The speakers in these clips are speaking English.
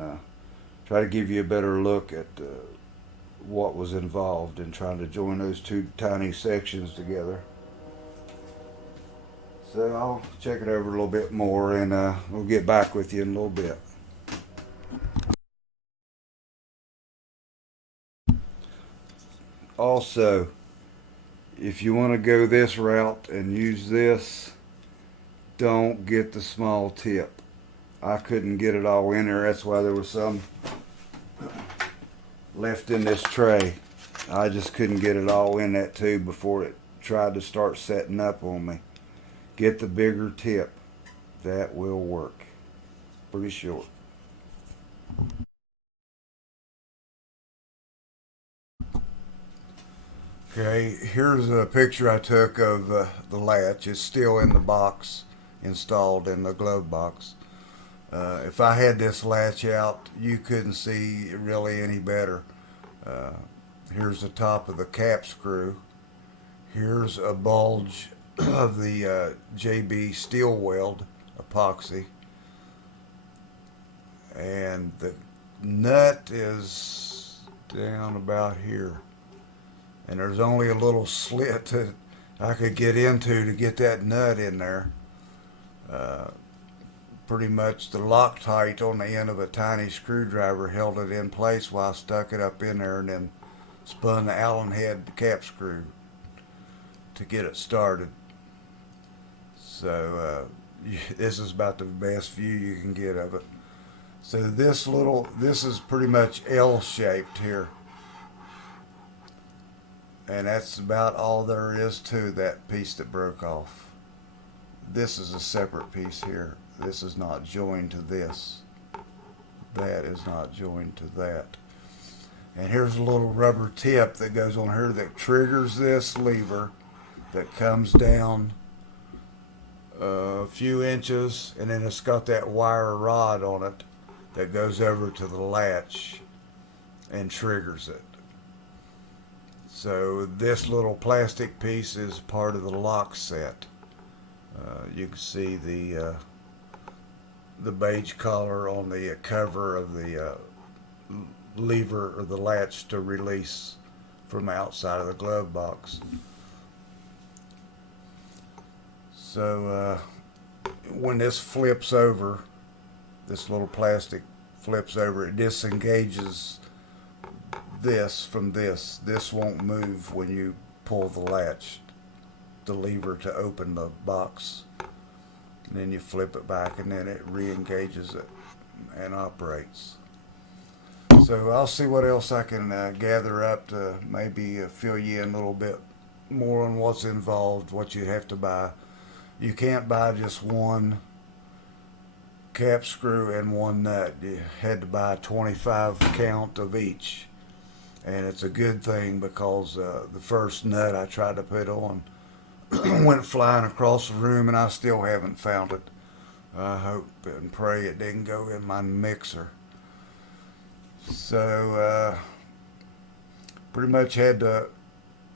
and try to give you a better look at what was involved in trying to join those two tiny sections together. So I'll check it over a little bit more, and we'll get back with you in a little bit. Also, if you want to go this route and use this, don't get the small tip. I couldn't get it all in there. That's why there was some left in this tray. I just couldn't get it all in that tube before it tried to start setting up on me. Get the bigger tip. That will work. Pretty short. Okay, here's a picture I took of the latch. It's still in the box, installed in the glove box. If I had this latch out, you couldn't see really any better. Uh, Here's the top of the cap screw. Here's a bulge of the JB steel weld epoxy. And the nut is down about here. And there's only a little slit that I could get into to get that nut in there. Uh, Pretty much the Loctite on the end of a tiny screwdriver held it in place while I stuck it up in there, and then spun the Allen head cap screw to get it started. So this is about the best view you can get of it. So this is pretty much L-shaped here. And that's about all there is to that piece that broke off. This is a separate piece here. This is not joined to this. That is not joined to that. And here's a little rubber tip that goes on here that triggers this lever that comes down a few inches, and then it's got that wire rod on it that goes over to the latch and triggers it. So this little plastic piece is part of the lock set. You can see the beige color on the cover of the lever or the latch to release from outside of the glove box. So when this flips over, this little plastic flips over, it disengages this from this. This won't move when you pull the latch, the lever to open the box. And then you flip it back, and then it re-engages it and operates. So I'll see what else I can gather up to maybe fill you in a little bit more on what's involved, what you have to buy. You can't buy just one cap screw and one nut. You had to buy 25 count of each. And it's a good thing, because the first nut I tried to put on went flying across the room, and I still haven't found it. I hope and pray it didn't go in my mixer. So pretty much had to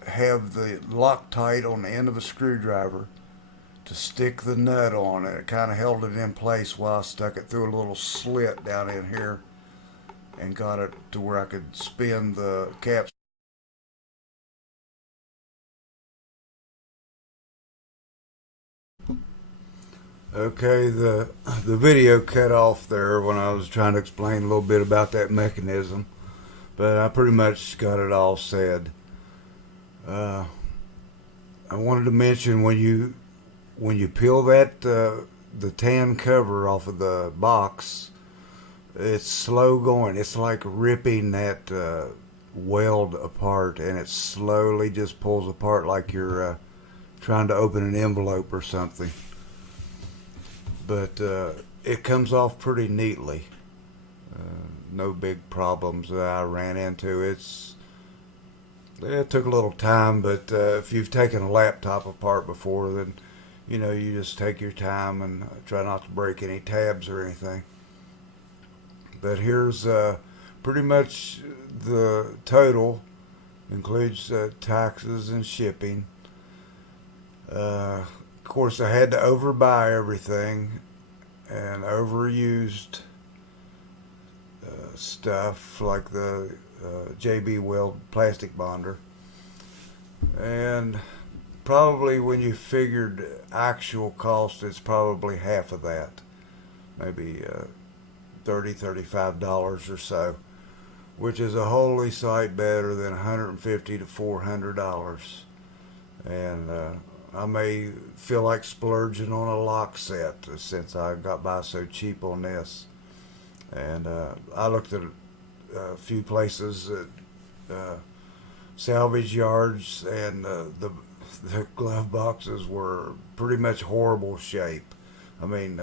have the Loctite on the end of a screwdriver to stick the nut on it. It kind of held it in place while I stuck it through a little slit down in here and got it to where I could spin the cap. Okay, the video cut off there when I was trying to explain a little bit about that mechanism, but I pretty much got it all said. I wanted to mention, when you peel that the tan cover off of the box, it's slow going. It's like ripping that weld apart, and it slowly just pulls apart like you're trying to open an envelope or something. But it comes off pretty neatly. No big problems that I ran into. It took a little time, but if you've taken a laptop apart before, then you just take your time and try not to break any tabs or anything. But here's pretty much the total. Includes taxes and shipping. Of course, I had to overbuy everything and overused stuff like the JB Weld plastic bonder. And probably when you figured actual cost, it's probably half of that, maybe $35 or so, which is a wholly sight better than $150 to $400. And I may feel like splurging on a lock set since I got by so cheap on this. And I looked at a few places at salvage yards, and the glove boxes were pretty much horrible shape. I mean,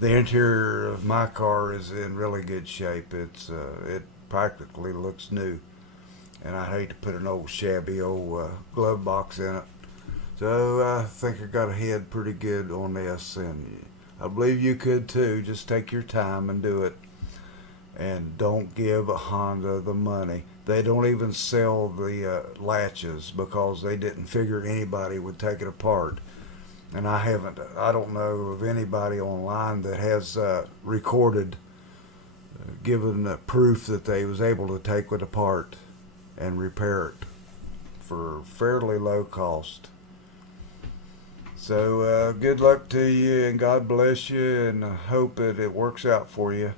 the interior of my car is in really good shape. It practically looks new, and I hate to put an old shabby old glove box in it. So I think I got ahead pretty good on this, and I believe you could too. Just take your time and do it, and don't give a Honda the money. They don't even sell the latches because they didn't figure anybody would take it apart. And I don't know of anybody online that has recorded, given proof that they was able to take it apart and repair it for fairly low cost. So good luck to you, and God bless you, and I hope that it works out for you.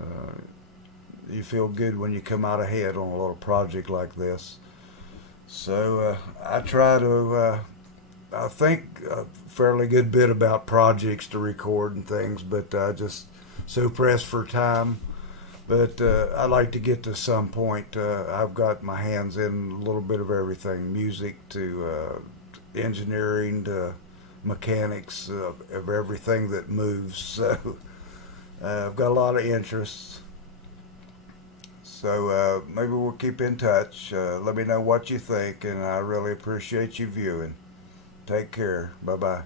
Uh, you feel good when you come out ahead on a little project like this. So I try to, I think a fairly good bit about projects to record and things, but I just so pressed for time. But I like to get to some point. I've got my hands in a little bit of everything, music to engineering to mechanics of everything that moves. So I've got a lot of interests. So maybe we'll keep in touch. Let me know what you think, and I really appreciate you viewing. Take care. Bye bye.